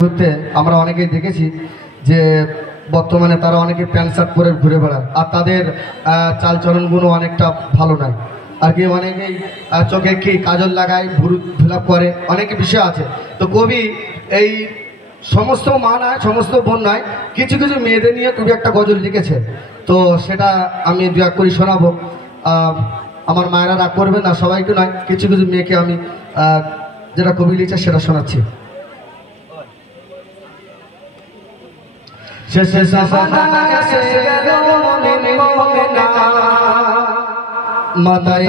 ঘুরতে আমরা অনেকেই দেখেছি যে বর্তমানে তারা অনেকে প্যান্ট শার্ট পরে ঘুরে বেড়ায় আর তাদের চালচলনগুলো অনেকটা ভালো নয় আর কি। অনেকেই চোখে কি কাজল লাগায়, ভুরু ফিলাপ করে, অনেক বিষয় আছে। তো কবি এই সমস্ত মা নয়, সমস্ত বোন নয়, কিছু কিছু মেয়েদের নিয়ে কবি একটা গজল লিখেছে। তো সেটা আমি দু এক করে শোনাবো। আমার মায়েরা রাগ করবে না, সবাইকে নয়, কিছু কিছু মেয়েকে আমি যেটা কবি লিখেছে সেটা শোনাচ্ছি। শেষে মাতায়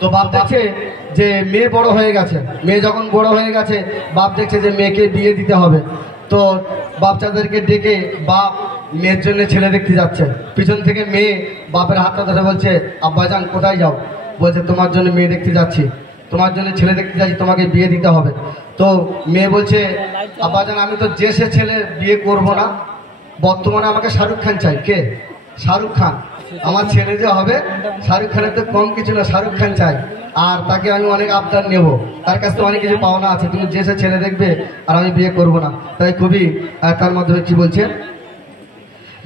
তো বাপ দেখছে যে মেয়ে বড় হয়ে গেছে। মেয়ে যখন বড় হয়ে গেছে, বাপ দেখছে যে মেয়েকে বিয়ে দিতে হবে। তো বাচ্চাদেরকে ডেকে বাপ মেয়ের জন্য ছেলে দেখতে যাচ্ছে। পিছন থেকে মেয়ে বাপের হাতটা ধরে বলছে, আব্বাজান কোথায় যাও? বলছে তোমার জন্য মেয়ে দেখতে যাচ্ছি, তোমার জন্য ছেলে দেখতে যাচ্ছি, তোমাকে বিয়ে দিতে হবে। তো মেয়ে বলছে, আব্বাজান আমি তো যে সে ছেলে বিয়ে করব না, বর্তমানে আমাকে শাহরুখ খান চাই। কে? শাহরুখ খান। আমার ছেলে যে হবে শাহরুখ খানের তো কম কিছু না, শাহরুখ খান চাই। আর তাকে আমি অনেক আবদার নেব, তার কাছে তো অনেক কিছু পাওনা আছে, তুমি যে সে ছেলে দেখবে আর আমি বিয়ে করব না। তাই খুবই তার মাধ্যমে কি বলছে,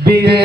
বিয়ে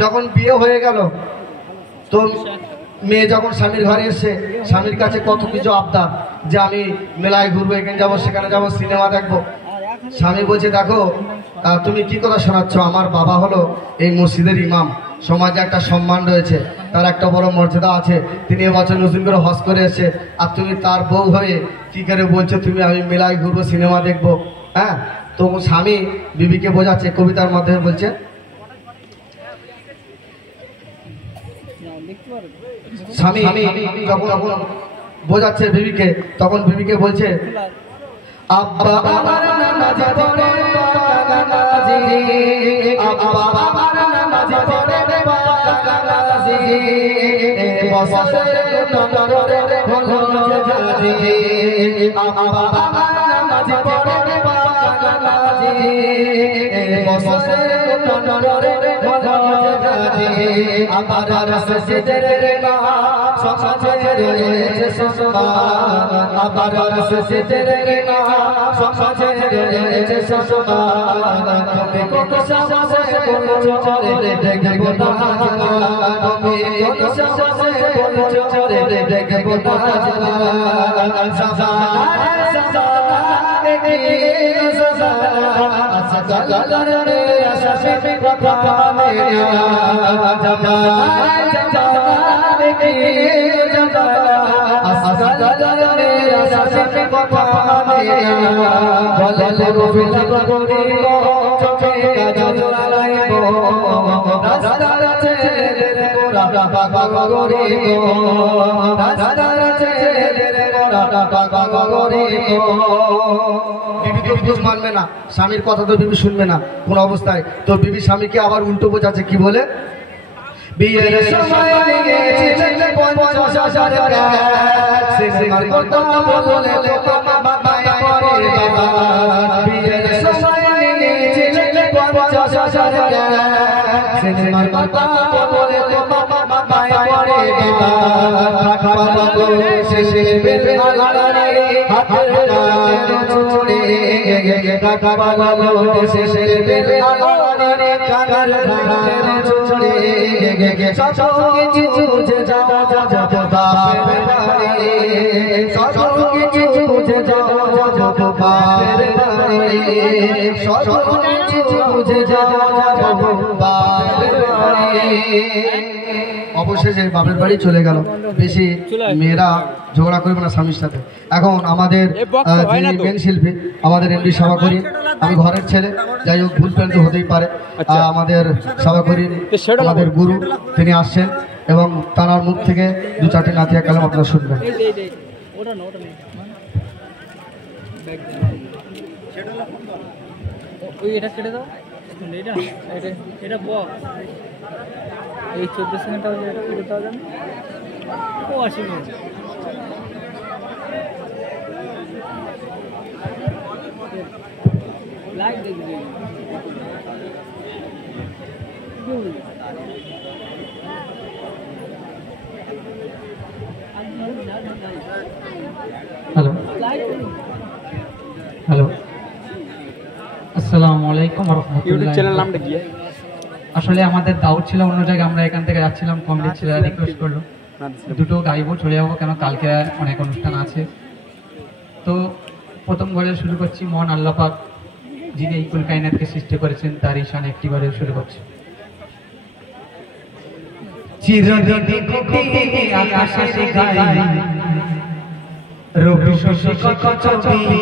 যখন বিয়ে হয়ে গেল, তো মেয়ে যখন স্বামীর ঘরে এসে স্বামীর কাছে কত কিছু আবদার, যে আমি মেলায় ঘুরবো, এখানে যাবো, সেখানে যাবো, সিনেমা দেখবো। স্বামী বলছে, দেখো তুমি কি কথা শোনাচ্ছ? আমার বাবা হলো এই মসজিদের ইমাম, সমাজে একটা সম্মান রয়েছে, তার একটা বড় মর্যাদা আছে, তিনি এবছর নতুন করে হজ করে এসেছে, আর তুমি তার বউ হয়ে কি করে বলছো তুমি আমি মেলায় ঘুরবো, সিনেমা দেখবো? হ্যাঁ, তো স্বামী বিবিকে বোঝাচ্ছে, কবিতার মাধ্যমে বলছে, স্বামী যখন বোঝাচ্ছে বিবিকে, তখন বিবিকে বলছে, আব্বা আমার নামাজে পড়ে পাকানাজি, আব্বা আমার নামাজে পড়ে পাকানাজি, বছরে নটরে হলো জাজি, আব্বা আমার নামাজে পড়ে পাকানাজি, বছরে নটরে হলো জাজি, আমার রাসূলের না সমাজে রয়েছে সম্মান, আমার রাসূলের না সমাজে রয়েছে সম্মান, তুমি কোন সমাজে বলছো রে দেখবো না, তুমি কোন সমাজে বলছো রে দেখবো না, সাজানা সাজানা কি সাজানা সাজানা রে আশা সে কথা মেরা জামানা জামানা কি জামানা আসালা রে আশা সে কথা মেরা বলে রবিলা করে চোখে কাজল গাইবো রাস্তার ছেলের গোরা বাবা গরে গো রাস্তার ছেলের গোরা বাবা গরে গো বিবি তো বুঝ মানবে না স্বামীর কথা তো বিবি শুনবে না কোন অবস্থায় তো বিবি স্বামীকে আবার উল্টো বোঝাচ্ছে কি বলে বিয়ের সময় নিয়েছিলেন 50,000 টাকা সিনেমার কথা বলে বাবা পরে বাবা বিয়ের সময় নিয়েছিলেন 50,000 টাকা সিনেমার কথা বলে বাবা পরে বাবা বাবা গো শেষে বেলে আলারে হাতের চুড়ে বাবা গো শেষে বেলে আলারে কানের চুড়ে সব কিছু বুঝে যাও বাপের বাড়ি সব কিছু বুঝে যাও বাপের বাড়ি সব কিছু বুঝে যাও বাপের বাড়ি অবশেষে বাপের বাড়ি চলে গেল বেশি মেয়েরা ঝগড়া করবে না স্বামীর সাথে এখন আমাদের যিনি মেন শিল্পী আমাদের এমডি সভাকরি আমি ঘরের ছেলে যাই হোক ভুল প্রান্ত হতেই পারে আমাদের সভাকরি আমাদের গুরু তিনি আসছেন এবং তার মুখ থেকে 2-4টি নাতিয়া কালাম আপনারা শুনবেন এই 14 সেকেন্ডটা ফেরত দেওয়া যাবে ও আসেনি লাইক দেখবি হ্যালো হ্যালো আসসালামু আলাইকুম ওয়া রাহমাতুল্লাহি ইউটিউব চ্যানেল নামটা কি আসলে আমাদের দাউদ ছিল অন্য জায়গায় আমরা এখান থেকে যাচ্ছিলাম কমেডি ছেলেরা রিকোয়েস্ট করলো দুটো গাইবো চলে যাবো কেন কালকে অনেক অনুষ্ঠান আছে তো প্রথম গজল শুরু করছি মহান আল্লাহ পাক যিনি এই কুল কায়নাতকে সৃষ্টি করেছেন তার ঈশান একটি গজল শুরু করছি চিরদিন কোটি আকাশে গাই রবি শশী কত ছবি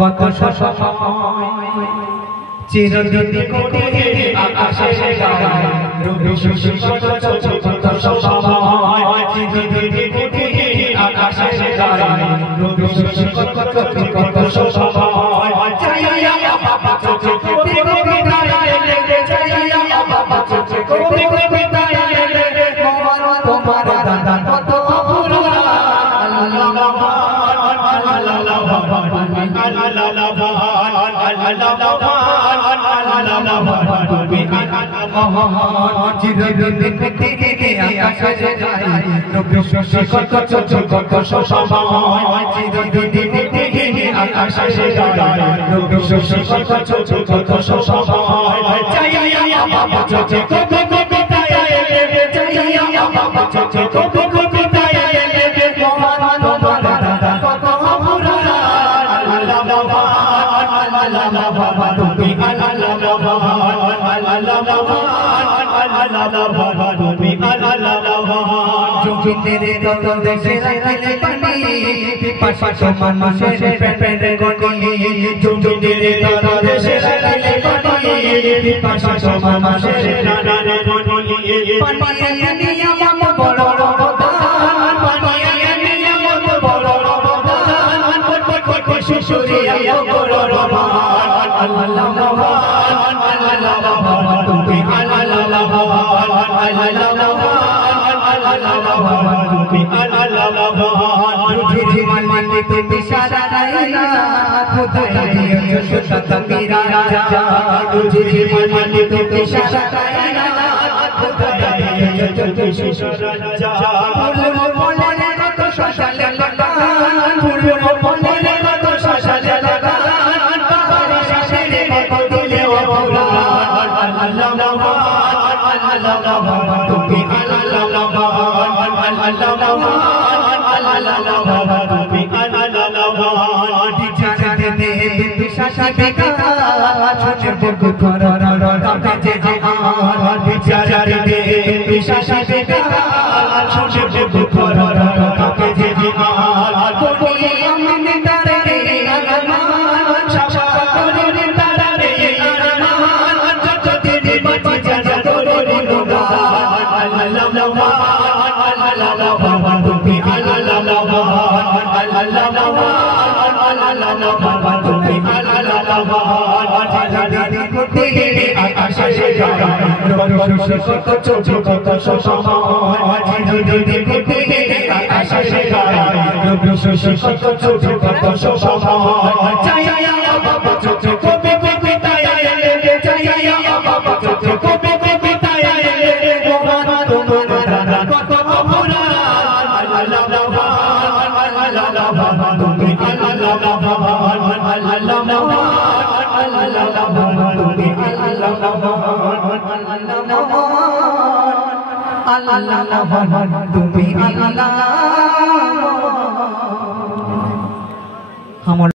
কত সময় চিরদিন কোটি আকাশে গাই রবি শশী কত ছবি কত সময় চিরদিন কোটি আকাশে গাই রবি শশী কত ছবি কত সময় চাইয়া বাবা চোখে কোটি কোটি তারে লেগে চাইয়া বাবা চোখে কোটি কোটি তারে লেগে তোমার দাদা কত অপূর্ব तेरे तो देशे रखले पानी पिपासा মানুষের প্রেমের গনি जो तेरे तो देशे रखले पानी पिपासा মানুষের প্রেমের গনি পানিয়া নিয়ম বড় রমদান পানিয়া নিয়ম বড় রমদান কত সুরিয়া বড় রমদান আল্লাহ মহান আল্লাহ মহান তুমি আল্লাহ মহান আল্লাহ কত ছবি কত সময় যদি কোটি আকাশে যায় রবি শশী কত ছবি কত সময় চাইয়া বাবা ছোট কবি কবিতায় এলে চাইয়া বাবা ছোট কবি কবিতায় এলে ভগবান তোমার কত মহান আল্লাহ তুমি আল্লাহ তুমি আল্লাহ